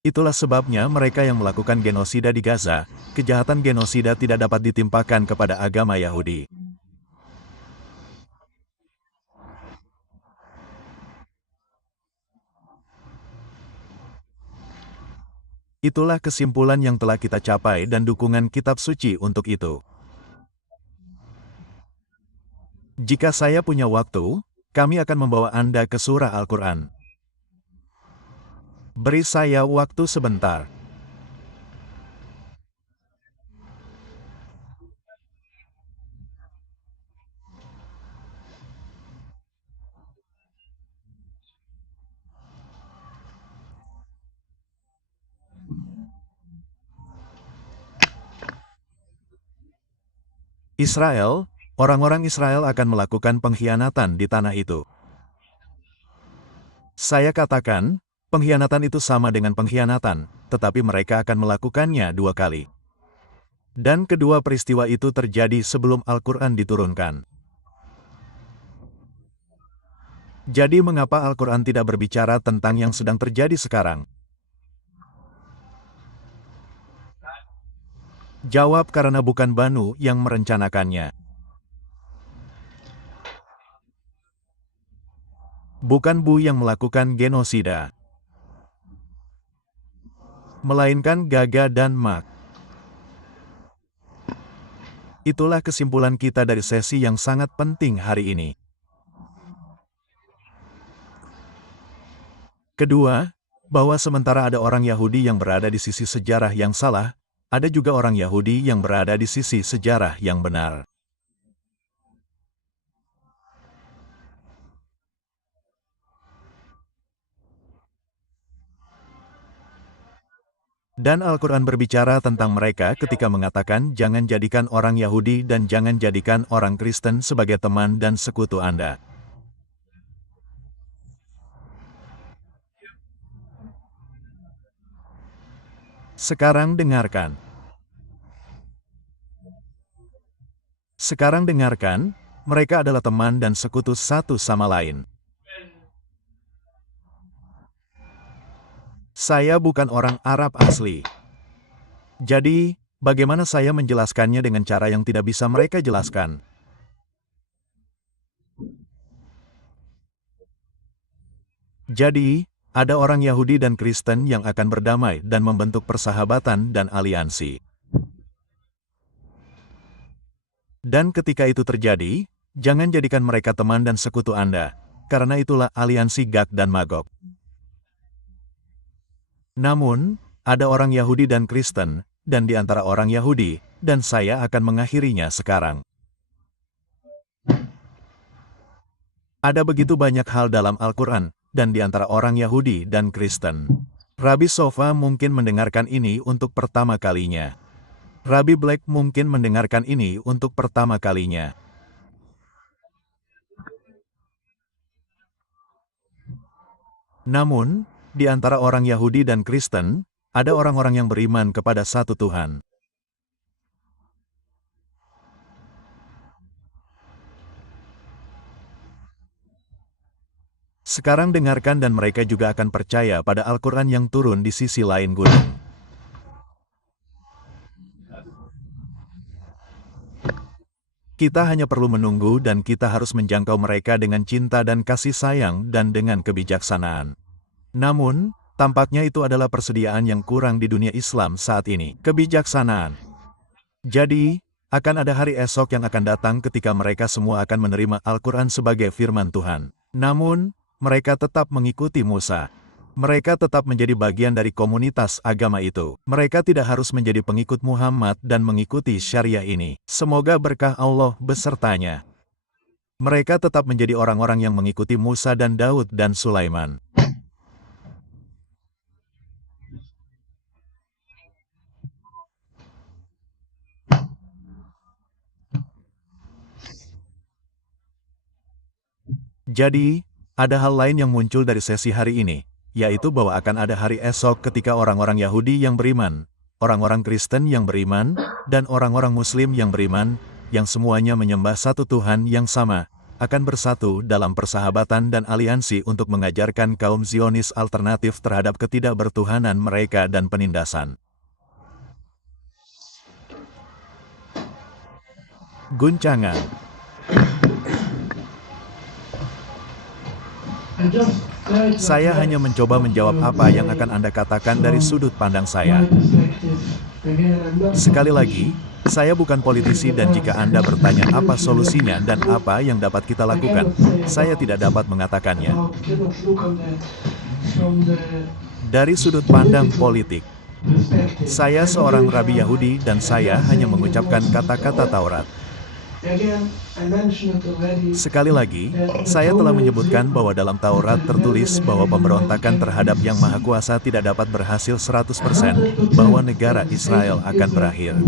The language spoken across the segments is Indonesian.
Itulah sebabnya mereka yang melakukan genosida di Gaza, kejahatan genosida tidak dapat ditimpakan kepada agama Yahudi. Itulah kesimpulan yang telah kita capai dan dukungan kitab suci untuk itu. Jika saya punya waktu, kami akan membawa Anda ke surah Al-Quran. Beri saya waktu sebentar. Israel, orang-orang Israel akan melakukan pengkhianatan di tanah itu. Saya katakan, pengkhianatan itu sama dengan pengkhianatan, tetapi mereka akan melakukannya 2 kali. Dan kedua peristiwa itu terjadi sebelum Al-Quran diturunkan. Jadi mengapa Al-Quran tidak berbicara tentang yang sedang terjadi sekarang? Jawab, karena bukan Banu yang merencanakannya. Bukan Bu yang melakukan genosida. Melainkan Gaga dan Mak. Itulah kesimpulan kita dari sesi yang sangat penting hari ini. Kedua, bahwa sementara ada orang Yahudi yang berada di sisi sejarah yang salah, ada juga orang Yahudi yang berada di sisi sejarah yang benar. Dan Al-Quran berbicara tentang mereka ketika mengatakan jangan jadikan orang Yahudi dan jangan jadikan orang Kristen sebagai teman dan sekutu Anda. Sekarang dengarkan. Sekarang dengarkan, mereka adalah teman dan sekutu satu sama lain. Saya bukan orang Arab asli. Jadi, bagaimana saya menjelaskannya dengan cara yang tidak bisa mereka jelaskan? Jadi, ada orang Yahudi dan Kristen yang akan berdamai dan membentuk persahabatan dan aliansi. Dan ketika itu terjadi, jangan jadikan mereka teman dan sekutu Anda, karena itulah aliansi Gag dan Magog. Namun, ada orang Yahudi dan Kristen, dan di antara orang Yahudi, dan saya akan mengakhirinya sekarang. Ada begitu banyak hal dalam Al-Quran, dan di antara orang Yahudi dan Kristen. Rabbi Sofa mungkin mendengarkan ini untuk pertama kalinya. Rabbi Black mungkin mendengarkan ini untuk pertama kalinya. Namun, di antara orang Yahudi dan Kristen, ada orang-orang yang beriman kepada satu Tuhan. Sekarang dengarkan dan mereka juga akan percaya pada Al-Quran yang turun di sisi lain gunung. Kita hanya perlu menunggu dan kita harus menjangkau mereka dengan cinta dan kasih sayang dan dengan kebijaksanaan. Namun, tampaknya itu adalah persediaan yang kurang di dunia Islam saat ini. Kebijaksanaan. Jadi, akan ada hari esok yang akan datang ketika mereka semua akan menerima Al-Quran sebagai firman Tuhan. Namun, mereka tetap mengikuti Musa. Mereka tetap menjadi bagian dari komunitas agama itu. Mereka tidak harus menjadi pengikut Muhammad dan mengikuti syariah ini. Semoga berkah Allah besertanya. Mereka tetap menjadi orang-orang yang mengikuti Musa dan Daud dan Sulaiman. Jadi, ada hal lain yang muncul dari sesi hari ini, yaitu bahwa akan ada hari esok ketika orang-orang Yahudi yang beriman, orang-orang Kristen yang beriman, dan orang-orang Muslim yang beriman, yang semuanya menyembah satu Tuhan yang sama, akan bersatu dalam persahabatan dan aliansi untuk mengajarkan kaum Zionis alternatif terhadap ketidakbertuhanan mereka dan penindasan. Guncangan. Saya hanya mencoba menjawab apa yang akan Anda katakan dari sudut pandang saya. Sekali lagi, saya bukan politisi dan jika Anda bertanya apa solusinya dan apa yang dapat kita lakukan, saya tidak dapat mengatakannya. Dari sudut pandang politik, saya seorang rabi Yahudi dan saya hanya mengucapkan kata-kata Taurat. Sekali lagi, saya telah menyebutkan bahwa dalam Taurat tertulis bahwa pemberontakan terhadap Yang Maha Kuasa tidak dapat berhasil 100%, bahwa negara Israel akan berakhir.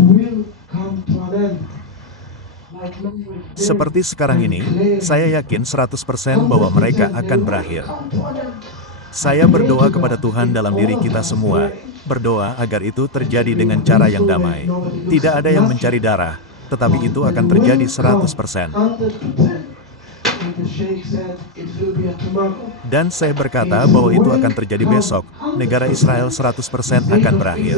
Seperti sekarang ini, saya yakin 100% bahwa mereka akan berakhir. Saya berdoa kepada Tuhan dalam diri kita semua, berdoa agar itu terjadi dengan cara yang damai. Tidak ada yang mencari darah, tetapi itu akan terjadi 100%. Dan saya berkata bahwa itu akan terjadi besok, negara Israel 100% akan berakhir.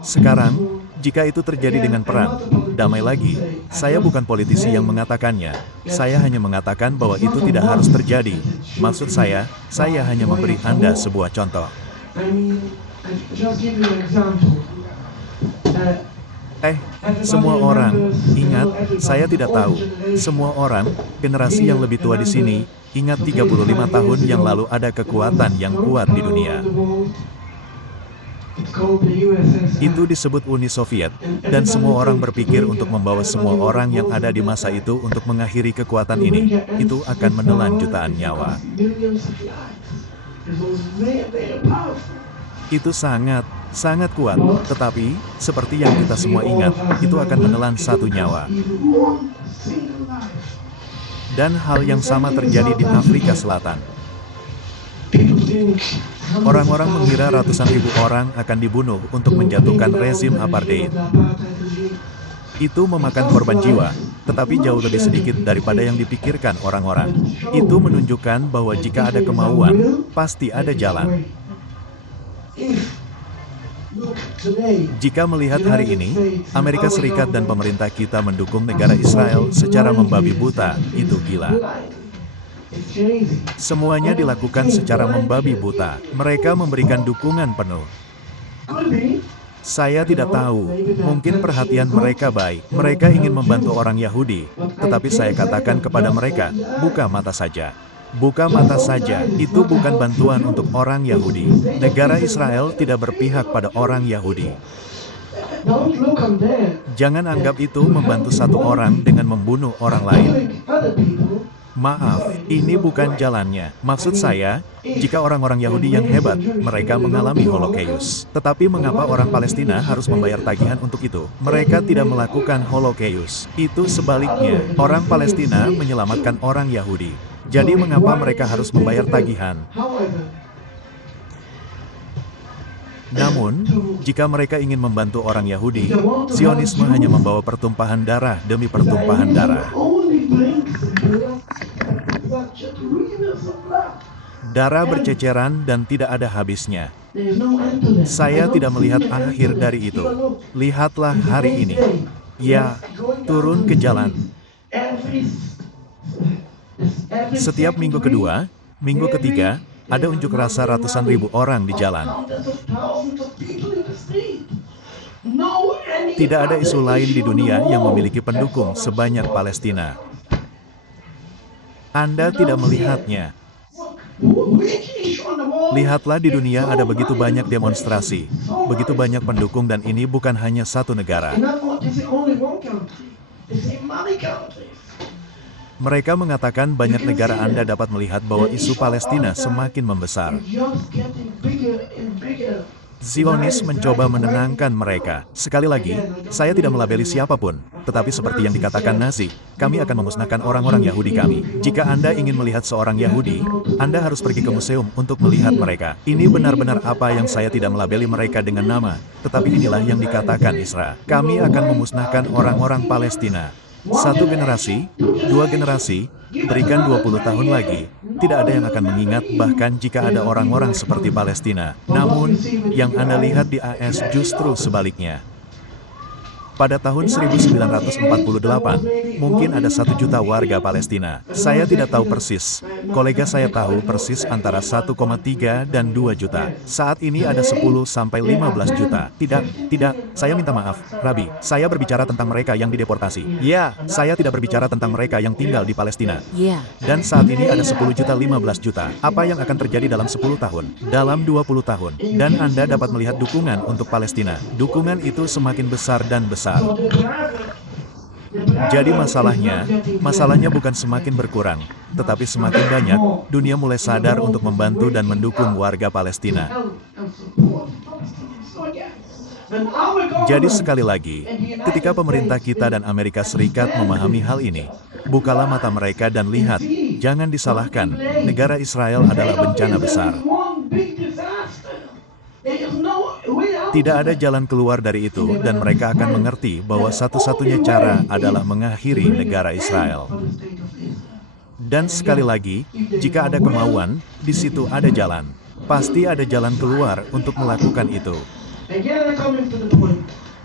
Sekarang, jika itu terjadi dengan perang, damai lagi, saya bukan politisi yang mengatakannya. Saya hanya mengatakan bahwa itu tidak harus terjadi. Maksud saya hanya memberi Anda sebuah contoh. Semua orang, ingat, saya tidak tahu. Semua orang, generasi yang lebih tua di sini, ingat 35 tahun yang lalu ada kekuatan yang kuat di dunia. Itu disebut Uni Soviet, dan semua orang berpikir untuk membawa semua orang yang ada di masa itu untuk mengakhiri kekuatan ini. Itu akan menelan jutaan nyawa. Itu sangat kuat, tetapi, seperti yang kita semua ingat, itu akan menelan satu nyawa. Dan hal yang sama terjadi di Afrika Selatan. Orang-orang mengira ratusan ribu orang akan dibunuh untuk menjatuhkan rezim apartheid. Itu memakan korban jiwa, tetapi jauh lebih sedikit daripada yang dipikirkan orang-orang. Itu menunjukkan bahwa jika ada kemauan, pasti ada jalan. Jika melihat hari ini, Amerika Serikat dan pemerintah kita mendukung negara Israel secara membabi buta, itu gila. Semuanya dilakukan secara membabi buta. Mereka memberikan dukungan penuh. Saya tidak tahu, mungkin perhatian mereka baik. Mereka ingin membantu orang Yahudi, tetapi saya katakan kepada mereka, buka mata saja. Buka mata saja, itu bukan bantuan untuk orang Yahudi. Negara Israel tidak berpihak pada orang Yahudi. Jangan anggap itu membantu satu orang dengan membunuh orang lain. Maaf, ini bukan jalannya. Maksud saya, jika orang-orang Yahudi yang hebat, mereka mengalami Holocaust. Tetapi mengapa orang Palestina harus membayar tagihan untuk itu? Mereka tidak melakukan Holocaust. Itu sebaliknya, orang Palestina menyelamatkan orang Yahudi. Jadi mengapa mereka harus membayar tagihan? Namun, jika mereka ingin membantu orang Yahudi, Zionisme hanya membawa pertumpahan darah demi pertumpahan darah. Darah berceceran dan tidak ada habisnya. Saya tidak melihat akhir dari itu. Lihatlah hari ini. Ya, turun ke jalan. Setiap minggu kedua, minggu ketiga, ada unjuk rasa ratusan ribu orang di jalan. Tidak ada isu lain di dunia yang memiliki pendukung sebanyak Palestina. Anda tidak melihatnya. Lihatlah di dunia ada begitu banyak demonstrasi, begitu banyak pendukung dan ini bukan hanya satu negara. Mereka mengatakan banyak negara Anda dapat melihat bahwa isu Palestina semakin membesar. Zionis mencoba menenangkan mereka. Sekali lagi, saya tidak melabeli siapapun, tetapi seperti yang dikatakan Nazi, kami akan memusnahkan orang-orang Yahudi kami. Jika Anda ingin melihat seorang Yahudi, Anda harus pergi ke museum untuk melihat mereka. Ini benar-benar apa yang saya tidak melabeli mereka dengan nama, tetapi inilah yang dikatakan Isra. Kami akan memusnahkan orang-orang Palestina. Satu generasi, dua generasi, berikan 20 tahun lagi, tidak ada yang akan mengingat bahkan jika ada orang-orang seperti Palestina. Namun, yang Anda lihat di AS justru sebaliknya. Pada tahun 1948, mungkin ada 1 juta warga Palestina. Saya tidak tahu persis. Kolega saya tahu persis antara 1,3 dan 2 juta. Saat ini ada 10 sampai 15 juta. Tidak, saya minta maaf, Rabi. Saya berbicara tentang mereka yang dideportasi. Ya, saya tidak berbicara tentang mereka yang tinggal di Palestina. Ya. Dan saat ini ada 10 juta 15 juta. Apa yang akan terjadi dalam 10 tahun? Dalam 20 tahun. Dan Anda dapat melihat dukungan untuk Palestina. Dukungan itu semakin besar dan besar. Jadi masalahnya bukan semakin berkurang, tetapi semakin banyak, dunia mulai sadar untuk membantu dan mendukung warga Palestina. Jadi sekali lagi, ketika pemerintah kita dan Amerika Serikat memahami hal ini, bukalah mata mereka dan lihat, jangan disalahkan, negara Israel adalah bencana besar. Tidak ada jalan keluar dari itu dan mereka akan mengerti bahwa satu-satunya cara adalah mengakhiri negara Israel. Dan sekali lagi, jika ada kemauan, di situ ada jalan. Pasti ada jalan keluar untuk melakukan itu.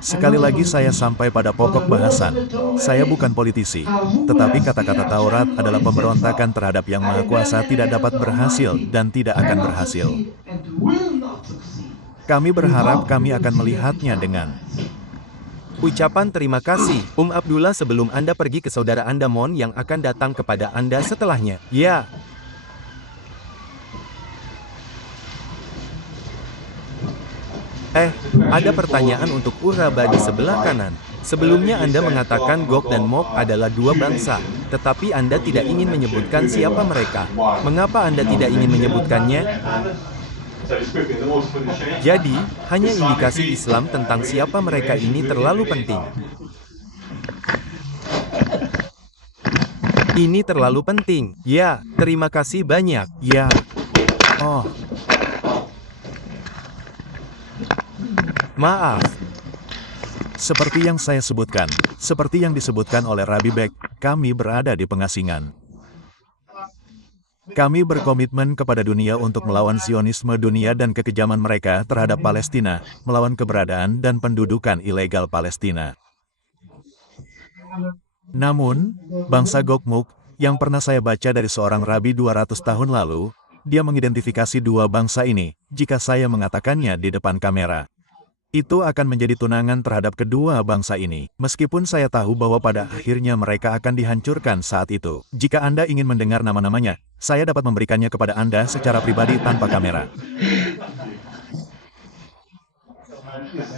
Sekali lagi saya sampai pada pokok bahasan. Saya bukan politisi, tetapi kata-kata Taurat adalah pemberontakan terhadap Yang Maha Kuasa tidak dapat berhasil dan tidak akan berhasil. Kami berharap kami akan melihatnya dengan ucapan terima kasih, Abdullah sebelum Anda pergi ke saudara Anda Mon yang akan datang kepada Anda setelahnya. Ya. Ada pertanyaan untuk Uraba di sebelah kanan. Sebelumnya Anda mengatakan Gog dan Magog adalah 2 bangsa, tetapi Anda tidak ingin menyebutkan siapa mereka. Mengapa Anda tidak ingin menyebutkannya? Jadi, hanya indikasi Islam tentang siapa mereka ini terlalu penting. Ini terlalu penting. Ya, terima kasih banyak. ya. Oh, Maaf. seperti yang saya sebutkan, seperti yang disebutkan oleh Rabbi Beck, kami berada di pengasingan. Kami berkomitmen kepada dunia untuk melawan Zionisme dunia dan kekejaman mereka terhadap Palestina, melawan keberadaan dan pendudukan ilegal Palestina. Namun, bangsa Gog-Magog, yang pernah saya baca dari seorang rabi 200 tahun lalu, dia mengidentifikasi 2 bangsa ini, jika saya mengatakannya di depan kamera. Itu akan menjadi tunangan terhadap kedua bangsa ini, meskipun saya tahu bahwa pada akhirnya mereka akan dihancurkan saat itu. Jika Anda ingin mendengar nama-namanya, saya dapat memberikannya kepada Anda secara pribadi tanpa kamera.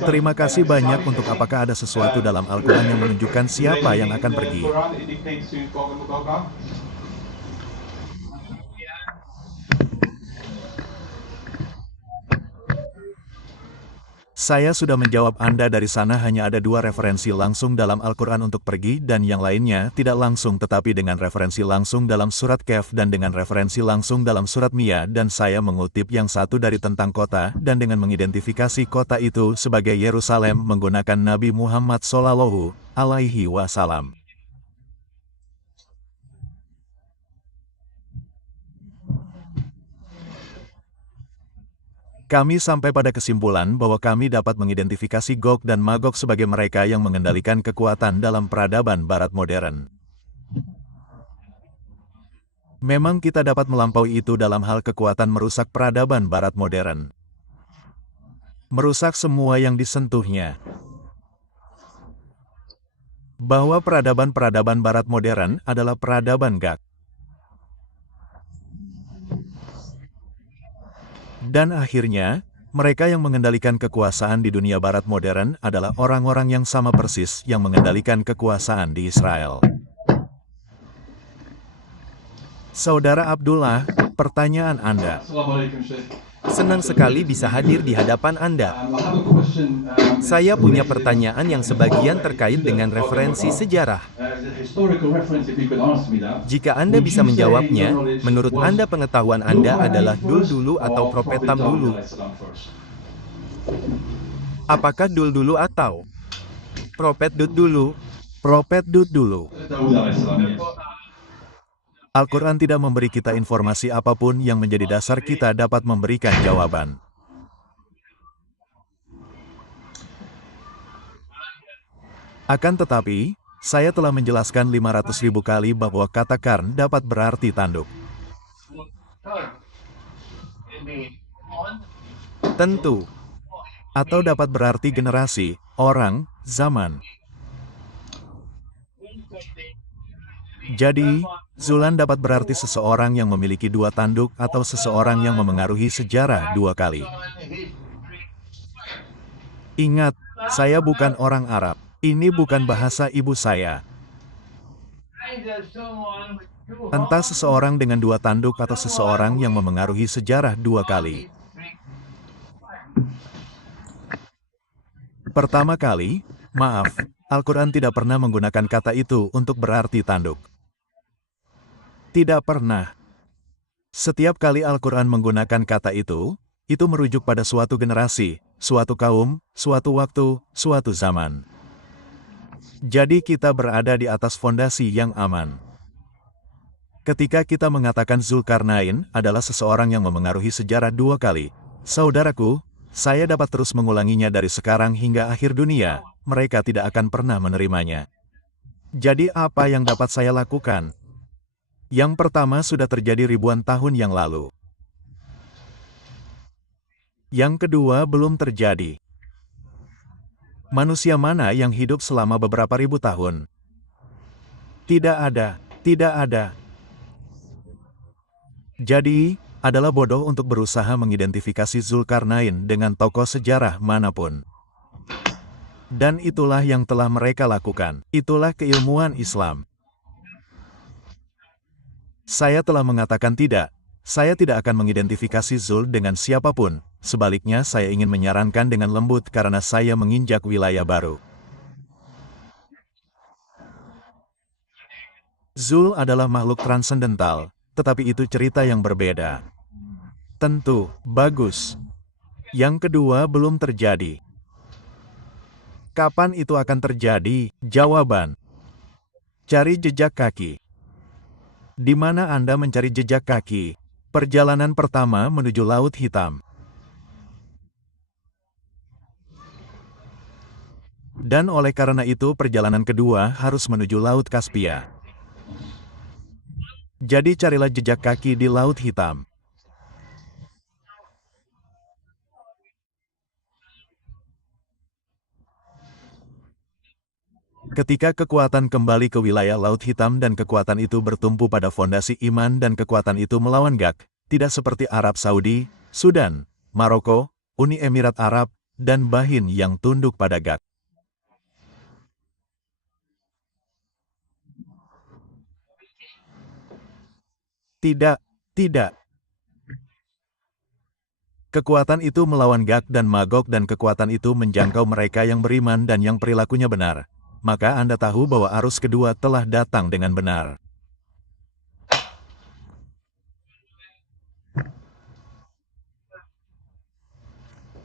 Terima kasih banyak untuk apakah ada sesuatu dalam Al-Quran yang menunjukkan siapa yang akan pergi. Saya sudah menjawab Anda dari sana hanya ada 2 referensi langsung dalam Al-Quran untuk pergi dan yang lainnya tidak langsung tetapi dengan referensi langsung dalam surat Kahf dan dengan referensi langsung dalam surat Mia dan saya mengutip yang satu dari tentang kota dan dengan mengidentifikasi kota itu sebagai Yerusalem menggunakan Nabi Muhammad Shallallahu Alaihi Wasallam. Kami sampai pada kesimpulan bahwa kami dapat mengidentifikasi Gog dan Magog sebagai mereka yang mengendalikan kekuatan dalam peradaban Barat modern. Memang kita dapat melampaui itu dalam hal kekuatan merusak peradaban Barat modern. Merusak semua yang disentuhnya. Bahwa peradaban-peradaban Barat modern adalah peradaban Gog. Dan akhirnya, mereka yang mengendalikan kekuasaan di dunia Barat modern adalah orang-orang yang sama persis yang mengendalikan kekuasaan di Israel. Saudara Abdullah, pertanyaan Anda. Senang sekali bisa hadir di hadapan Anda. Saya punya pertanyaan yang sebagian terkait dengan referensi sejarah. Jika Anda bisa menjawabnya, menurut Anda pengetahuan Anda adalah Dul dulu atau Prophet Tam dulu? Apakah Dul dulu atau Prophet Dut dulu? Prophet Dut dulu. Al-Quran tidak memberi kita informasi apapun yang menjadi dasar kita dapat memberikan jawaban. Akan tetapi, saya telah menjelaskan 500.000 kali bahwa kata karn dapat berarti tanduk. Tentu. Atau dapat berarti generasi, orang, zaman. Jadi, Zulan dapat berarti seseorang yang memiliki dua tanduk atau seseorang yang memengaruhi sejarah dua kali. Ingat, saya bukan orang Arab. Ini bukan bahasa ibu saya. Entah seseorang dengan dua tanduk atau seseorang yang memengaruhi sejarah dua kali. Pertama kali, maaf, Al-Quran tidak pernah menggunakan kata itu untuk berarti tanduk. Tidak pernah. Setiap kali Al-Quran menggunakan kata itu merujuk pada suatu generasi, suatu kaum, suatu waktu, suatu zaman. Jadi kita berada di atas fondasi yang aman. Ketika kita mengatakan Zulkarnain adalah seseorang yang memengaruhi sejarah dua kali, saudaraku, saya dapat terus mengulanginya dari sekarang hingga akhir dunia, mereka tidak akan pernah menerimanya. Jadi apa yang dapat saya lakukan? Yang pertama sudah terjadi ribuan tahun yang lalu. Yang kedua belum terjadi. Manusia mana yang hidup selama beberapa ribu tahun? Tidak ada, tidak ada. Jadi, adalah bodoh untuk berusaha mengidentifikasi Zulkarnain dengan tokoh sejarah manapun. Dan itulah yang telah mereka lakukan. Itulah keilmuan Islam. Saya telah mengatakan tidak. Saya tidak akan mengidentifikasi Zul dengan siapapun. Sebaliknya saya ingin menyarankan dengan lembut karena saya menginjak wilayah baru. Zul adalah makhluk transendental, tetapi itu cerita yang berbeda. Tentu, bagus. Yang kedua belum terjadi. Kapan itu akan terjadi? Jawaban. Cari jejak kaki. Di mana Anda mencari jejak kaki? Perjalanan pertama menuju Laut Hitam. Dan oleh karena itu perjalanan kedua harus menuju Laut Kaspia. Jadi carilah jejak kaki di Laut Hitam. Ketika kekuatan kembali ke wilayah Laut Hitam dan kekuatan itu bertumpu pada fondasi iman dan kekuatan itu melawan Gag, tidak seperti Arab Saudi, Sudan, Maroko, Uni Emirat Arab, dan Bahin yang tunduk pada Gag. Tidak, tidak. Kekuatan itu melawan Gag dan Magog dan kekuatan itu menjangkau mereka yang beriman dan yang perilakunya benar. Maka Anda tahu bahwa arus kedua telah datang dengan benar.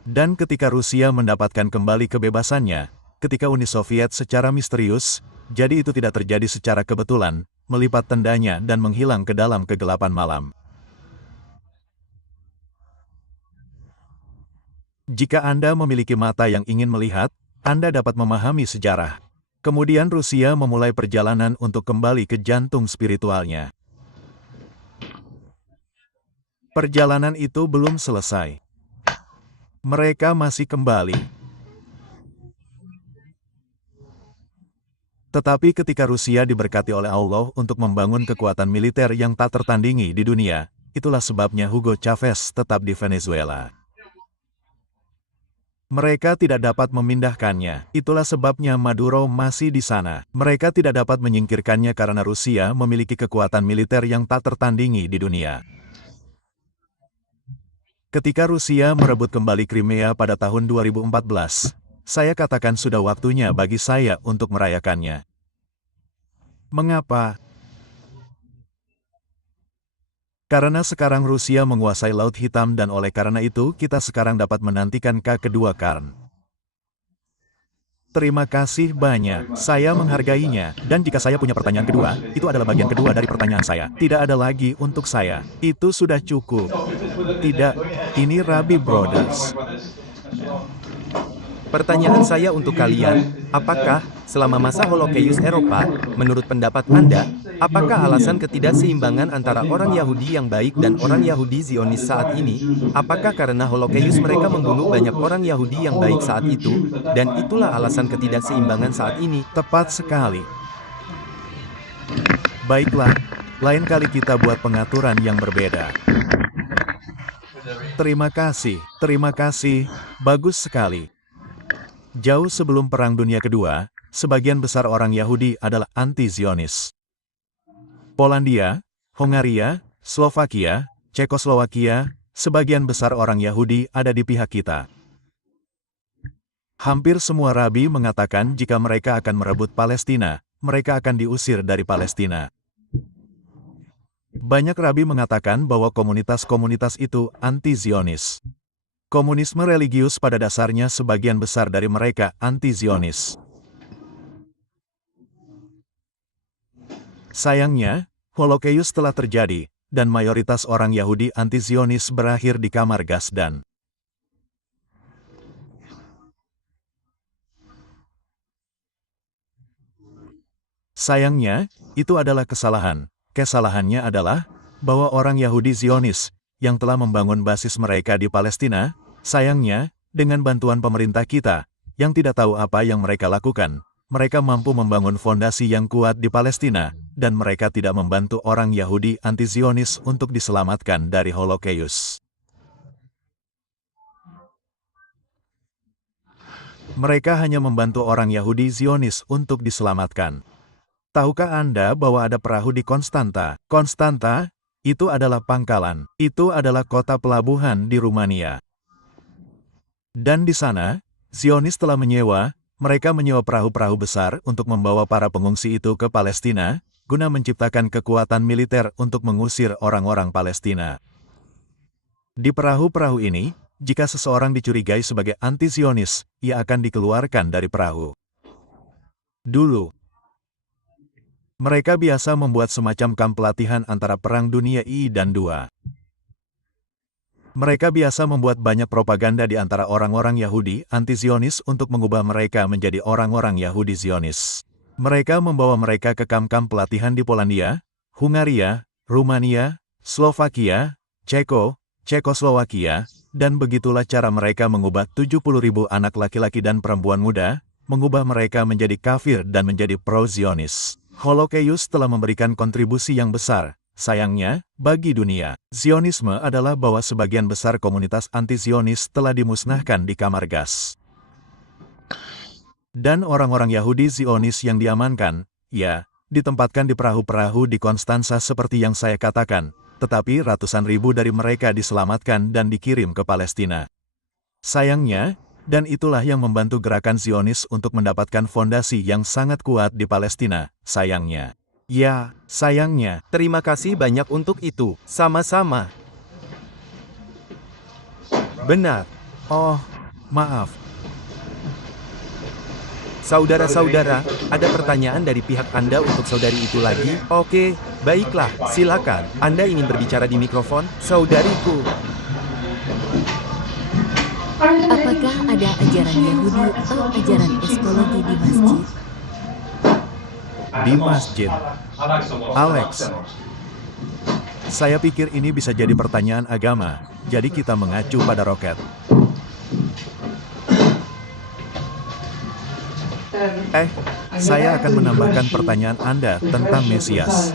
Dan ketika Rusia mendapatkan kembali kebebasannya, ketika Uni Soviet secara misterius, jadi itu tidak terjadi secara kebetulan, melipat tendanya dan menghilang ke dalam kegelapan malam. Jika Anda memiliki mata yang ingin melihat, Anda dapat memahami sejarah. Kemudian Rusia memulai perjalanan untuk kembali ke jantung spiritualnya. Perjalanan itu belum selesai. Mereka masih kembali. Tetapi ketika Rusia diberkati oleh Allah untuk membangun kekuatan militer yang tak tertandingi di dunia, itulah sebabnya Hugo Chavez tetap di Venezuela. Mereka tidak dapat memindahkannya. Itulah sebabnya Maduro masih di sana. Mereka tidak dapat menyingkirkannya karena Rusia memiliki kekuatan militer yang tak tertandingi di dunia. Ketika Rusia merebut kembali Crimea pada tahun 2014, saya katakan sudah waktunya bagi saya untuk merayakannya. Mengapa? Karena sekarang Rusia menguasai Laut Hitam dan oleh karena itu kita sekarang dapat menantikan kedua Karn. Terima kasih banyak, saya menghargainya. Dan jika saya punya pertanyaan kedua, itu adalah bagian kedua dari pertanyaan saya. Tidak ada lagi untuk saya. Itu sudah cukup. Tidak, ini Rabi Brothers. Pertanyaan saya untuk kalian, apakah, selama masa Holocaust Eropa, menurut pendapat Anda, apakah alasan ketidakseimbangan antara orang Yahudi yang baik dan orang Yahudi Zionis saat ini, apakah karena Holocaust mereka membunuh banyak orang Yahudi yang baik saat itu, dan itulah alasan ketidakseimbangan saat ini? Tepat sekali. Baiklah, lain kali kita buat pengaturan yang berbeda. Terima kasih, bagus sekali. Jauh sebelum Perang Dunia Kedua, sebagian besar orang Yahudi adalah anti-Zionis. Polandia, Hongaria, Slovakia, Cekoslowakia, sebagian besar orang Yahudi ada di pihak kita. Hampir semua rabi mengatakan jika mereka akan merebut Palestina, mereka akan diusir dari Palestina. Banyak rabi mengatakan bahwa komunitas-komunitas itu anti-Zionis. Komunisme religius pada dasarnya sebagian besar dari mereka anti-Zionis. Sayangnya, Holocaust telah terjadi, dan mayoritas orang Yahudi anti-Zionis berakhir di kamar gas dan sayangnya, itu adalah kesalahan. Kesalahannya adalah bahwa orang Yahudi Zionis yang telah membangun basis mereka di Palestina, sayangnya, dengan bantuan pemerintah kita, yang tidak tahu apa yang mereka lakukan, mereka mampu membangun fondasi yang kuat di Palestina, dan mereka tidak membantu orang Yahudi anti-Zionis untuk diselamatkan dari Holocaust. Mereka hanya membantu orang Yahudi Zionis untuk diselamatkan. Tahukah Anda bahwa ada perahu di Konstanta? Konstanta, itu adalah pangkalan. Itu adalah kota pelabuhan di Rumania. Dan di sana, Zionis telah mereka menyewa perahu-perahu besar untuk membawa para pengungsi itu ke Palestina, guna menciptakan kekuatan militer untuk mengusir orang-orang Palestina. Di perahu-perahu ini, jika seseorang dicurigai sebagai anti-Zionis, ia akan dikeluarkan dari perahu. Dulu, mereka biasa membuat semacam kamp pelatihan antara Perang Dunia I dan II. Mereka biasa membuat banyak propaganda di antara orang-orang Yahudi anti-Zionis untuk mengubah mereka menjadi orang-orang Yahudi Zionis. Mereka membawa mereka ke kamp-kamp pelatihan di Polandia, Hungaria, Rumania, Slovakia, Cekoslowakia, dan begitulah cara mereka mengubah 70.000 anak laki-laki dan perempuan muda, mengubah mereka menjadi kafir dan menjadi pro-Zionis. Holocaust telah memberikan kontribusi yang besar, sayangnya, bagi dunia. Zionisme adalah bahwa sebagian besar komunitas anti-Zionis telah dimusnahkan di kamar gas. Dan orang-orang Yahudi Zionis yang diamankan, ya, ditempatkan di perahu-perahu di Konstansa seperti yang saya katakan, tetapi ratusan ribu dari mereka diselamatkan dan dikirim ke Palestina. Sayangnya, dan itulah yang membantu gerakan Zionis untuk mendapatkan fondasi yang sangat kuat di Palestina, sayangnya. Ya, sayangnya. Terima kasih banyak untuk itu. Sama-sama. Benar. Oh, maaf. Saudara-saudara, ada pertanyaan dari pihak Anda untuk saudari itu lagi? Oke, baiklah, silakan. Anda ingin berbicara di mikrofon? Saudariku. Apakah ada ajaran Yahudi atau ajaran eskologi di masjid? Di masjid. Alex. Saya pikir ini bisa jadi pertanyaan agama, jadi kita mengacu pada roket. Saya akan menambahkan pertanyaan Anda tentang Mesias.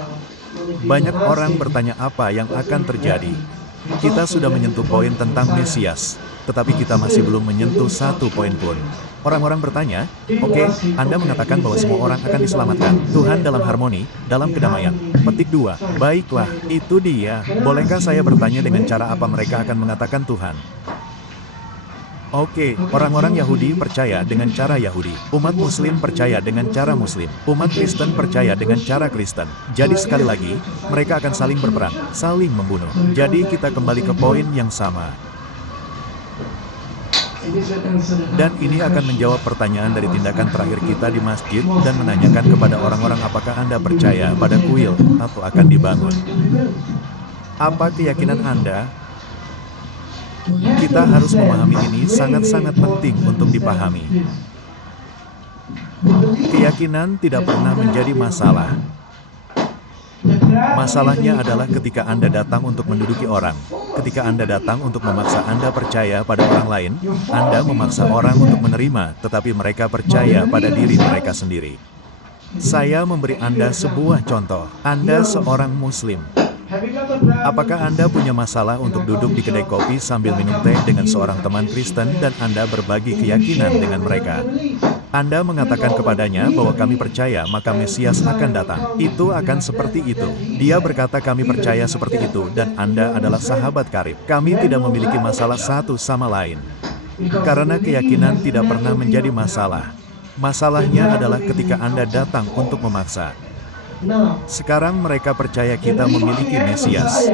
Banyak orang bertanya apa yang akan terjadi. Kita sudah menyentuh poin tentang Mesias, tetapi kita masih belum menyentuh satu poin pun. Orang-orang bertanya, "Oke, Anda mengatakan bahwa semua orang akan diselamatkan. Tuhan dalam harmoni, dalam kedamaian." Petik 2. Baiklah, itu dia. Bolehkah saya bertanya dengan cara apa mereka akan mengatakan Tuhan? Oke, orang-orang Yahudi percaya dengan cara Yahudi. Umat Muslim percaya dengan cara Muslim. Umat Kristen percaya dengan cara Kristen. Jadi sekali lagi, mereka akan saling berperang, saling membunuh. Jadi kita kembali ke poin yang sama. Dan ini akan menjawab pertanyaan dari tindakan terakhir kita di masjid dan menanyakan kepada orang-orang apakah Anda percaya pada kuil atau akan dibangun. Apa keyakinan Anda? Kita harus memahami ini sangat-sangat penting untuk dipahami. Keyakinan tidak pernah menjadi masalah. Masalahnya adalah ketika Anda datang untuk menduduki orang. Ketika Anda datang untuk memaksa Anda percaya pada orang lain, Anda memaksa orang untuk menerima, tetapi mereka percaya pada diri mereka sendiri. Saya memberi Anda sebuah contoh. Anda seorang Muslim. Apakah Anda punya masalah untuk duduk di kedai kopi sambil minum teh dengan seorang teman Kristen dan Anda berbagi keyakinan dengan mereka? Anda mengatakan kepadanya bahwa kami percaya maka Mesias akan datang. Itu akan seperti itu. Dia berkata kami percaya seperti itu dan Anda adalah sahabat karib. Kami tidak memiliki masalah satu sama lain. Karena keyakinan tidak pernah menjadi masalah. Masalahnya adalah ketika Anda datang untuk memaksa. Sekarang mereka percaya kita memiliki Mesias.